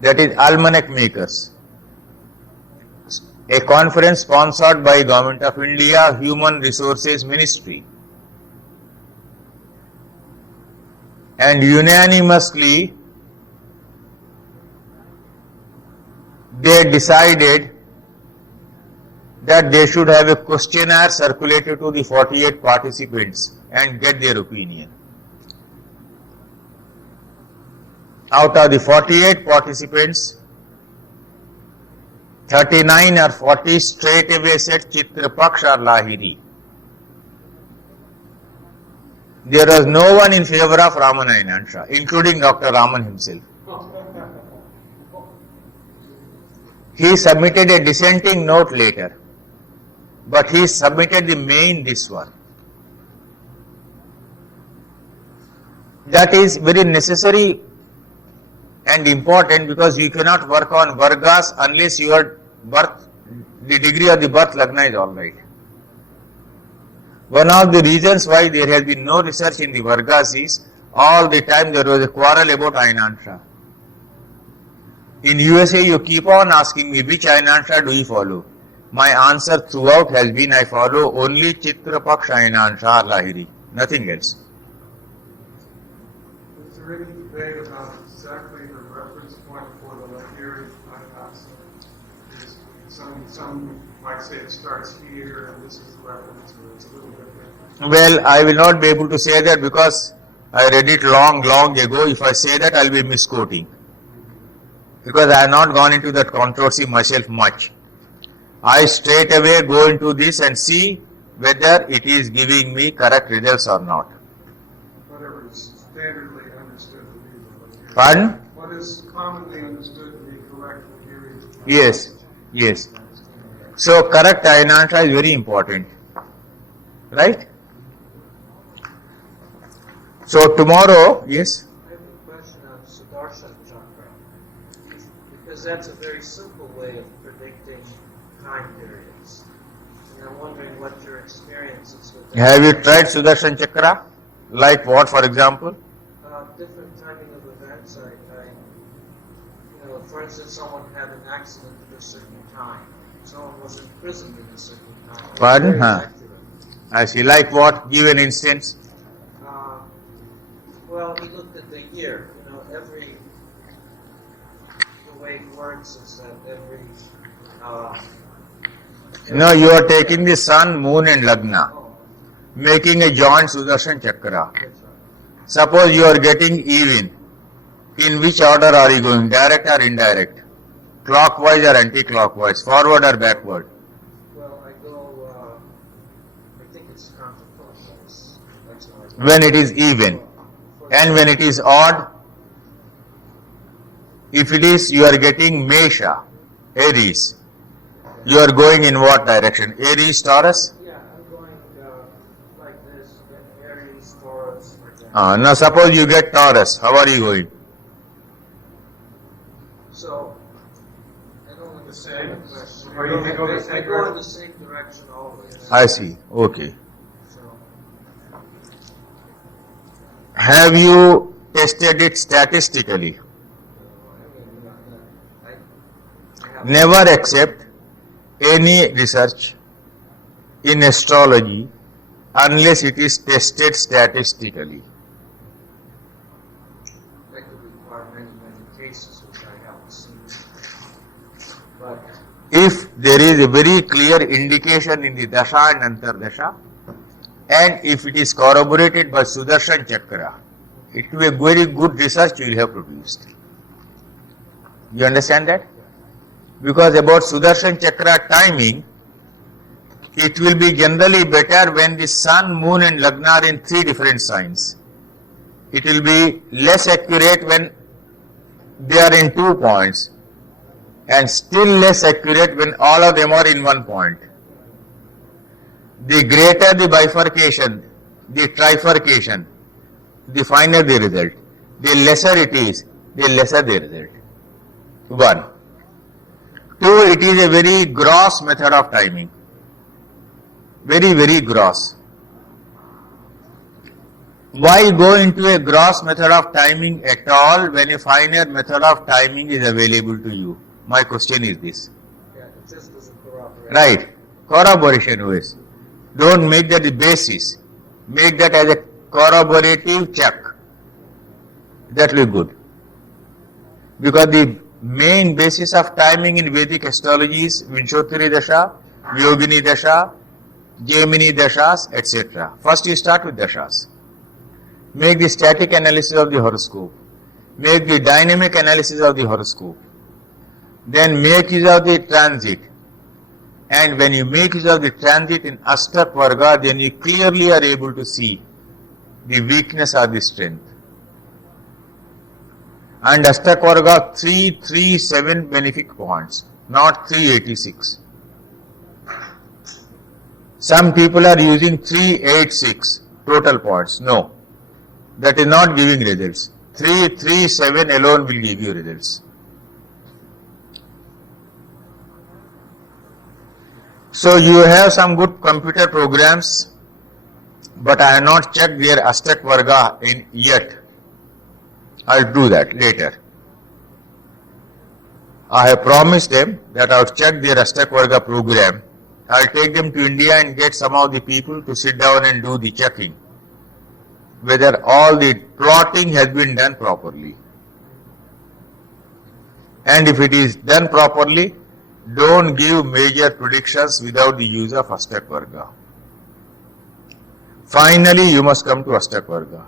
that is Almanac Makers, a conference sponsored by Government of India Human Resources Ministry, and unanimously they decided that they should have a questionnaire circulated to the 48 participants and get their opinion. Out of the 48 participants, 39 or 40 straight away said Chitrapaksha or Lahiri. There was no one in favor of Raman Ayanansha, including Dr. Raman himself. He submitted a dissenting note later, but he submitted the main this one. That is very necessary and important because you cannot work on Vargas unless your birth, the degree of the birth lagna is alright. One of the reasons why there has been no research in the Vargas is all the time there was a quarrel about Ayanansha. In USA you keep on asking me which Ayanansha do you follow. My answer throughout has been I follow only Chitra Paksh Ayanansha Lahiri, nothing else. Is there any debate about exactly the reference point for the Lahiri Ayanansha? Some might say it starts here and this is the reference, or it's a little bit different. Well, I will not be able to say that because I read it long ago. If I say that, I will be misquoting. Because I have not gone into that controversy myself much. I straight away go into this and see whether it is giving me correct results or not. Whatever is standardly understood to be the Lahiri. Pardon? What is commonly understood to be correct Lahiri? Yes. So correct Ayanansha is very important. Right? So tomorrow, yes? I have a question on Sudarshan Chakra, because that's a very simple way of predicting time periods. And I'm wondering what your experience is with that. Have you tried Sudarshan Chakra? Like what, for example? Different timing of events. For instance, someone had an accident at a certain time. Someone was imprisoned at a certain time. Pardon? Very Huh. accurate. I see. Like what? Give an instance. Well, he looked at the year. The way it works is that every. No, you are taking the sun, moon and lagna, Oh, making a joint Sudarshan Chakra. that's right. Suppose you are getting even. In which order are you going? Direct or indirect? Clockwise or anti-clockwise? Forward or backward? Well, I go. I think it's counterclockwise. That's how I go. When it is even. And when it is odd, if it is you are getting Mesha, Aries, you are going in what direction? Aries, Taurus? Yeah, I'm going like this. Aries, Taurus, like that. Now suppose you get Taurus, how are you going? So, I don't understand the question. Or you can go the same I go in direction. the same direction always. I see. Okay. So, Have you tested it statistically? I have Never accept any research in astrology unless it is tested statistically. that could require many cases, which I haven't seen. But If there is a very clear indication in the Dasha and Antardasha, and if it is corroborated by Sudarshan Chakra, it will be a very good research you will have produced. You understand that? Because about Sudarshan Chakra timing, it will be generally better when the sun, moon and lagna are in 3 different signs. It will be less accurate when they are in 2 points and still less accurate when all of them are in 1 point. The greater the bifurcation, the trifurcation, the finer the result. The lesser it is, the lesser the result. 1. 2. It is a very gross method of timing. Very gross. Why go into a gross method of timing at all when a finer method of timing is available to you? My question is this. yeah, it just doesn't corroborate. Right. Corroboration always. Don't make that the basis. Make that as a corroborative check. That will be good. Because the main basis of timing in Vedic astrology is Vinshottari Dasha, Yogini Dasha, Gemini Dashas, etc. First you start with Dashas. Make the static analysis of the horoscope. Make the dynamic analysis of the horoscope. Then make use of the transit. And when you make use of the transit in Ashtak Varga, then you clearly are able to see the weakness or the strength. And Ashtak Varga 337 benefic points, not 386. Some people are using 386 total points. No, that is not giving results. 337 alone will give you results. So you have some good computer programs, but I have not checked their Ashtak Varga in yet. I'll do that later. I have promised them that I'll check their Ashtak Varga program. I'll take them to India and get some of the people to sit down and do the checking, whether all the plotting has been done properly. And if it is done properly, don't give major predictions without the use of Ashtak Varga. Finally, you must come to Ashtak Varga.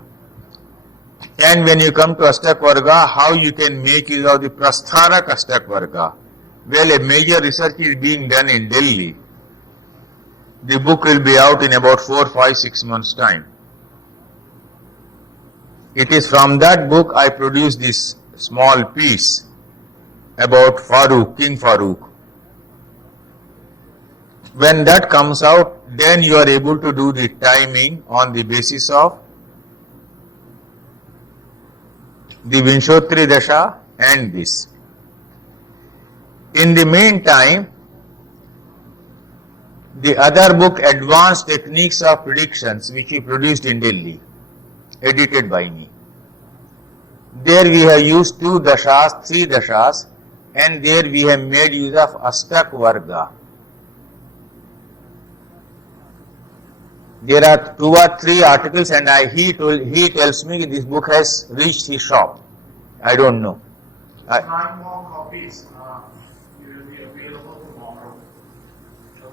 And when you come to Ashtak Varga, how you can make use of the Prastharak Ashtak Varga? Well, a major research is being done in Delhi. The book will be out in about 4, 5, 6 months' time. It is from that book I produced this small piece about Farooq, King Farooq. When that comes out, then you are able to do the timing on the basis of the Vinshotri Dasha and this. In the meantime, the other book, Advanced Techniques of Predictions, which he produced in Delhi, edited by me. There we have used 2 dashas, 3 dashas, and there we have made use of Ashtak Varga. There are 2 or 3 articles, and he tells me this book has reached his shop. I don't know. 9 more copies will be available tomorrow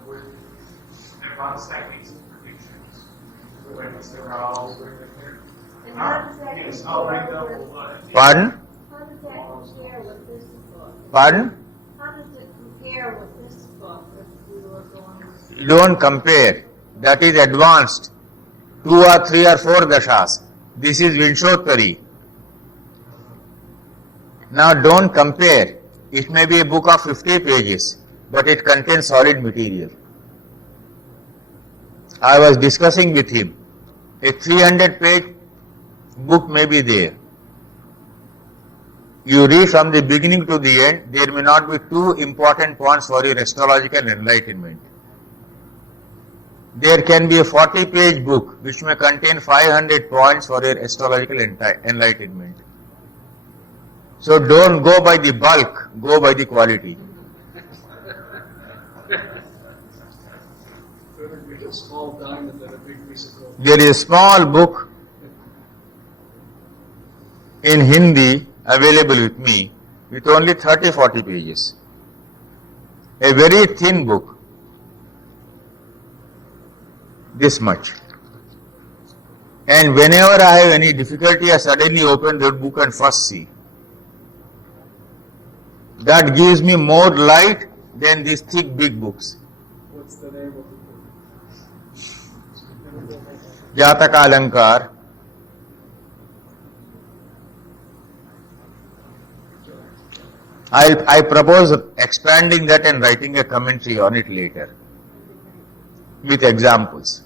with advanced techniques and predictions. When Mr. Rao will bring them here. And how does that Yes, compare I'll bring them. with, Pardon? how does that compare with this book? Pardon? How does it compare with this book if we were going to? Don't compare. That is advanced. 2 or 3 or 4 dashas. This is Vinshottari. Now don't compare. It may be a book of 50 pages, but it contains solid material. I was discussing with him. A 300-page book may be there. You read from the beginning to the end, there may not be 2 important points for your astrological enlightenment. There can be a 40-page book which may contain 500 points for your astrological enlightenment. So don't go by the bulk, go by the quality. A small diamond and a big piece of gold. There is a small book in Hindi available with me with only 30-40 pages. A very thin book. This much. And whenever I have any difficulty, I suddenly open that book and first see. That gives me more light than these thick big books. What's the name of the book? Jataka Alankar. I propose expanding that and writing a commentary on it later with examples.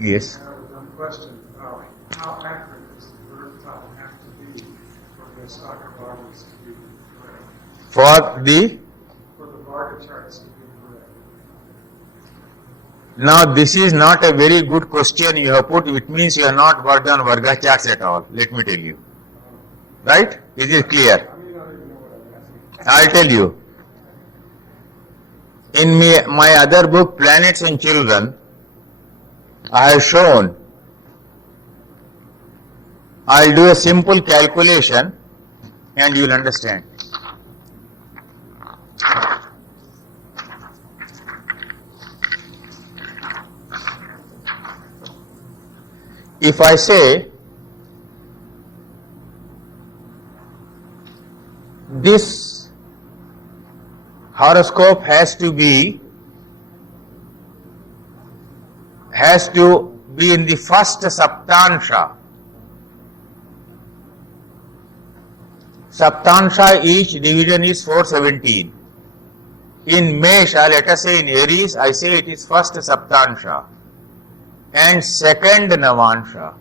Yes. I have one question. How accurate does the birth time have to be for the stock bodies to be correct? For the For the barter charts to be correct? now this is not a very good question you have put. It means you have not worked on Varga charts at all. Let me tell you. Right? Is it clear? I mean, I don't even know what I'm asking. I'll tell you. In my other book, Planets and Children, I have shown. I'll do a simple calculation and you'll understand. If I say this horoscope has to be in the first Saptansha. Saptansha, each division is 417. In Mesha, let us say in Aries, I say it is first Saptansha and second Navansha.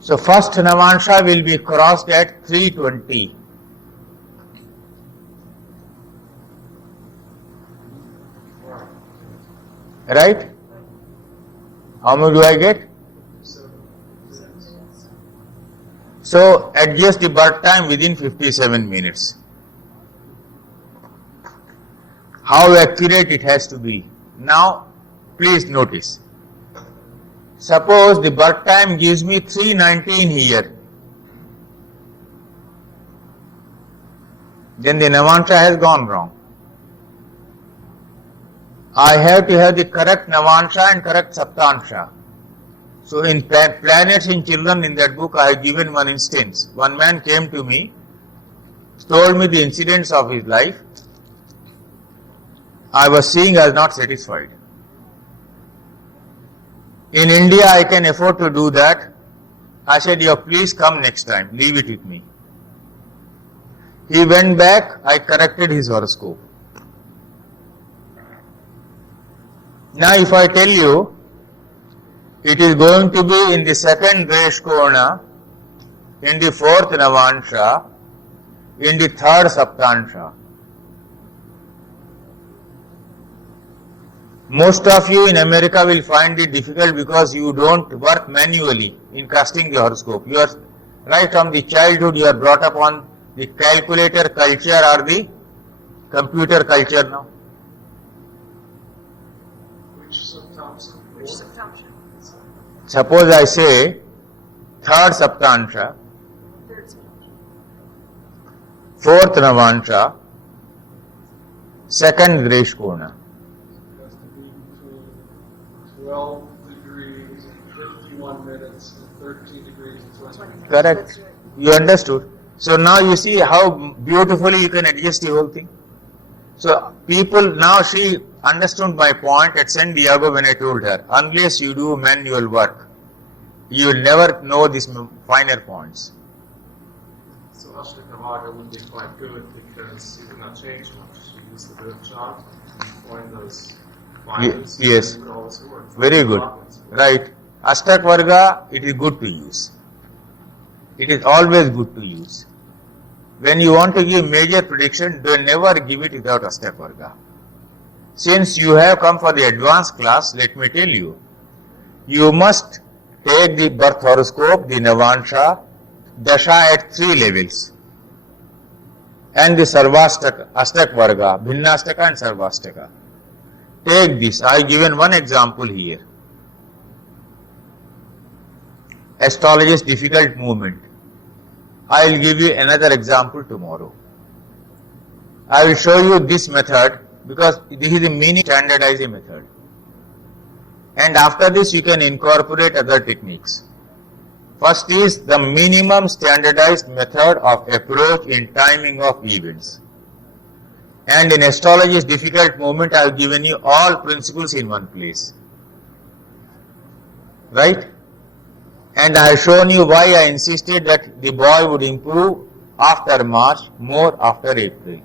So first Navansha will be crossed at 320. Right? How much do I get? So adjust the birth time within 57 minutes. How accurate it has to be. Now, please notice. Suppose the birth time gives me 319 here. Then the Navansha has gone wrong. I have to have the correct Navansha and correct Saptansha. So in Planets in Children, in that book, I have given one instance. One man came to me, told me the incidents of his life. I was seeing I was not satisfied. In India, I can afford to do that. I said, please come next time, leave it with me. He went back, I corrected his horoscope. Now if I tell you, it is going to be in the second Dreshkona, in the fourth Navansha, in the third Saptansha. Most of you in America will find it difficult because you don't work manually in casting the horoscope. You are right from the childhood, you are brought up on the calculator culture or the computer culture now. Which Saptansha? Suppose I say third Saptansha, Third Saptansha. fourth Navansha, second Dreshkona. It has to be between 12 degrees and 51 minutes and 13 degrees and 20 minutes. Correct. You understood. So now you see how beautifully you can adjust the whole thing. So people, now she understood my point at San Diego when I told her, unless you do manual work, you will never know these finer points. So Ashtaka would be quite good because you cannot change much. You use the birth chart and find those findings. Yes. And it always works. Very good. Right. Ashtak Varga, it is good to use. It is always good to use. When you want to give major prediction, do never give it without Ashtak Varga. Since you have come for the advanced class, let me tell you, you must take the birth horoscope, the Navansha, Dasha at 3 levels, and the Sarvastaka, Ashtak Varga, Bhinnastaka and Sarvastaka. Take this. I have given one example here. Astrology's difficult movement. I will give you another example tomorrow. I will show you this method because this is a mini standardizing method. And after this you can incorporate other techniques. First is the minimum standardized method of approach in timing of events. And in astrology's difficult movement, I have given you all principles in one place. Right? And I have shown you why I insisted that the boy would improve after March, more after April.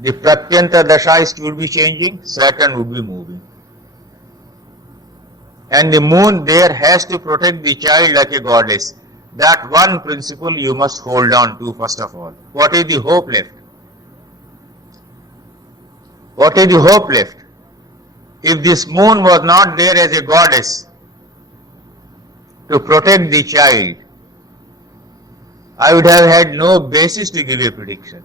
The Pratyanta Dashais would be changing, Saturn would be moving. And the moon there has to protect the child like a goddess. That one principle you must hold on to first of all. What is the hope left? What is the hope left? If this moon was not there as a goddess to protect the child, I would have had no basis to give a prediction.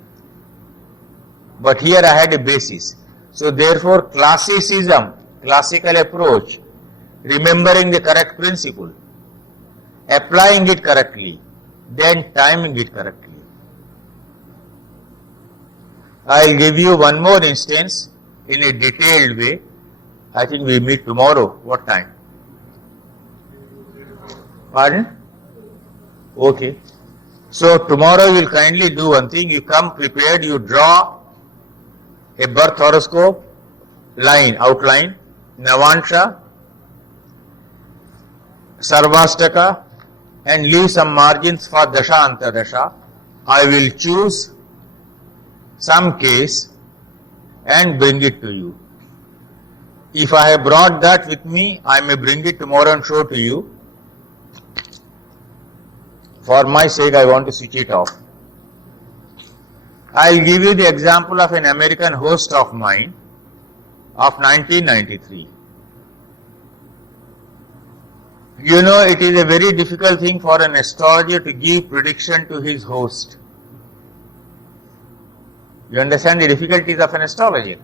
But here I had a basis. So therefore classicism, classical approach, remembering the correct principle, applying it correctly, then timing it correctly. I will give you one more instance in a detailed way. I think we meet tomorrow. What time? Pardon? Okay. So tomorrow you will kindly do one thing. You come prepared, you draw a birth horoscope outline, Navansha, Sarvastaka, and leave some margins for Dasha Antardasha. I will choose some case and bring it to you. If I have brought that with me, I may bring it tomorrow and show to you. For my sake, I want to switch it off. I'll give you the example of an American host of mine of 1993. You know, it is a very difficult thing for an astrologer to give prediction to his host. You understand the difficulties of an astrologer?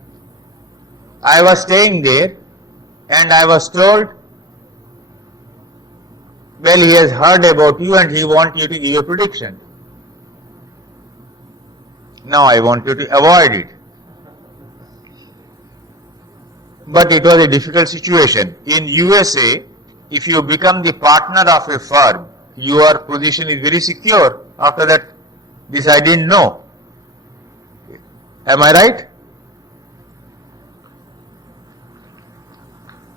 I was staying there and I was told, well, he has heard about you and he wants you to give a prediction. Now I want you to avoid it. But it was a difficult situation. In USA, if you become the partner of a firm, your position is very secure. After that, this I didn't know. Am I right?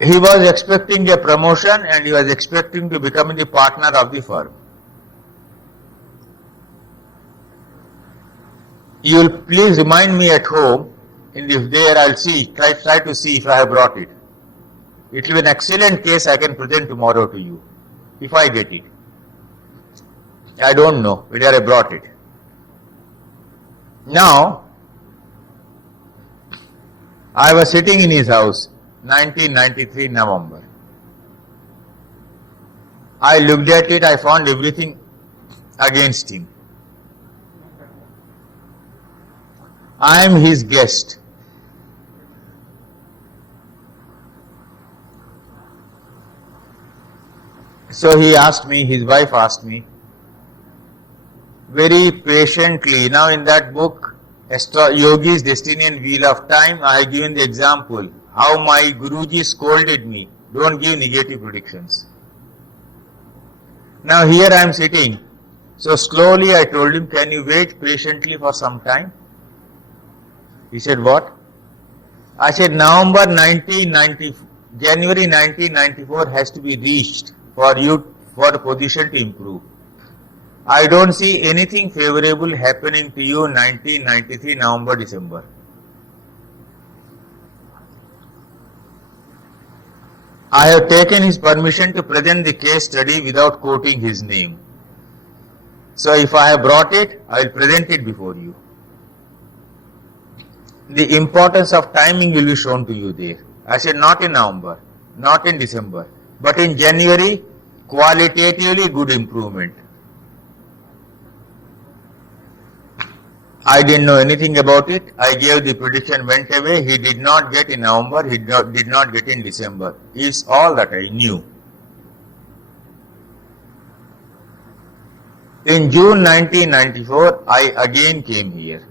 He was expecting a promotion and he was expecting to become the partner of the firm. You will please remind me at home, and if there I'll see, try to see if I have brought it. It will be an excellent case I can present tomorrow to you, if I get it. I don't know whether I brought it. Now, I was sitting in his house, 1993 November. I looked at it, I found everything against him. I am his guest. So he asked me, his wife asked me, very patiently. Now in that book, Yogi's Destiny and Wheel of Time, I have given the example, how my Guruji scolded me, don't give negative predictions. Now here I am sitting, so slowly I told him, can you wait patiently for some time? He said, what? I said, January 1994 has to be reached for you, for the position to improve. I don't see anything favorable happening to you 1993 November, December. I have taken his permission to present the case study without quoting his name. So if I have brought it, I will present it before you. The importance of timing will be shown to you there. I said not in November, not in December, but in January, qualitatively good improvement. I didn't know anything about it. I gave the prediction, went away. He did not get in November, he did not get in December. Is all that I knew. In June 1994, I again came here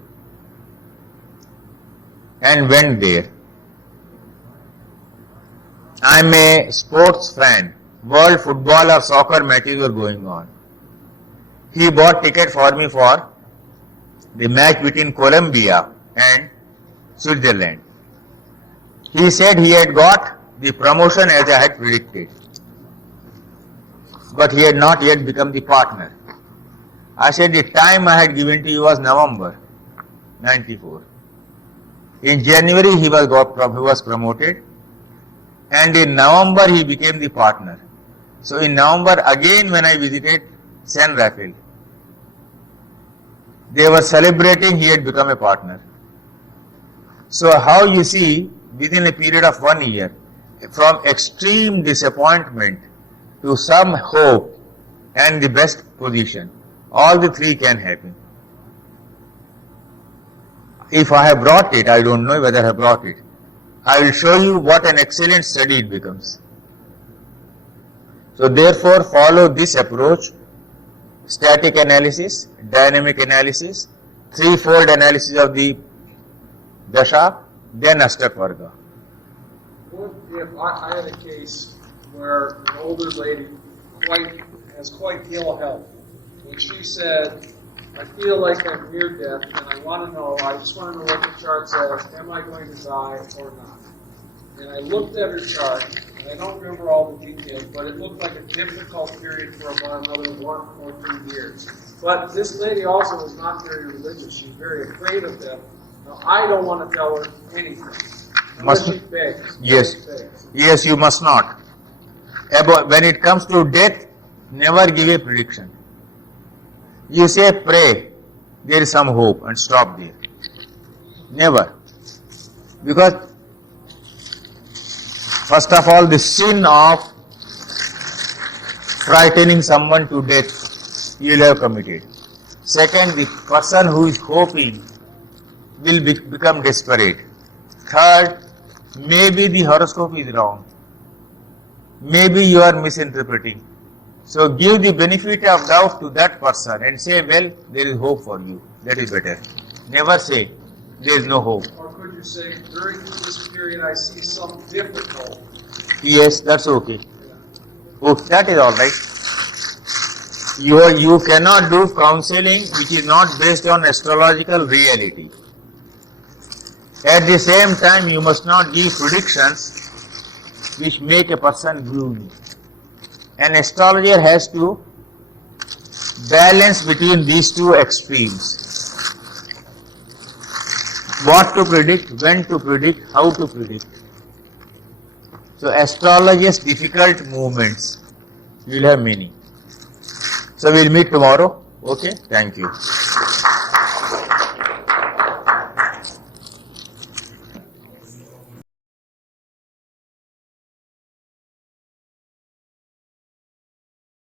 and went there. I am a sports fan. World football or soccer matches were going on. He bought ticket for me for the match between Colombia and Switzerland. He said he had got the promotion as I had predicted, but he had not yet become the partner. I said the time I had given to you was November 94. In January he was promoted, and in November he became the partner. So in November again when I visited San Rafael, they were celebrating he had become a partner. So how you see, within a period of 1 year, from extreme disappointment to some hope and the best position, all the three can happen. If I have brought it, I don't know whether I have brought it. I will show you what an excellent study it becomes. So therefore follow this approach: static analysis, dynamic analysis, threefold analysis of the Dasha, then Ashtak Varga. What if I had a case where an older lady has quite ill health, and she said, I feel like I'm near death, and I want to know, I just want to know what the chart says, am I going to die or not? and I looked at her chart, and I don't remember all the details, but it looked like a difficult period for about another 1 or 2 years. But this lady also was not very religious. She's very afraid of them. Now, I don't want to tell her anything. Unless she begs. Yes. She begs. Yes, you must not. When it comes to death, never give a prediction. You say pray, there is some hope, and stop there. Never. Because first of all, the sin of frightening someone to death you will have committed. Second, the person who is hoping will become desperate. Third, maybe the horoscope is wrong. Maybe you are misinterpreting. So give the benefit of doubt to that person and say, well, there is hope for you. That is better. Never say, there is no hope. Or could you say, during this period I see some difficulty? Yes, that's okay. Oh, that is all right. You cannot do counseling which is not based on astrological reality. At the same time, you must not give predictions which make a person gloomy. An astrologer has to balance between these two extremes. What to predict, when to predict, how to predict. So astrology's difficult movements, you will have many. So we'll meet tomorrow. Okay, thank you.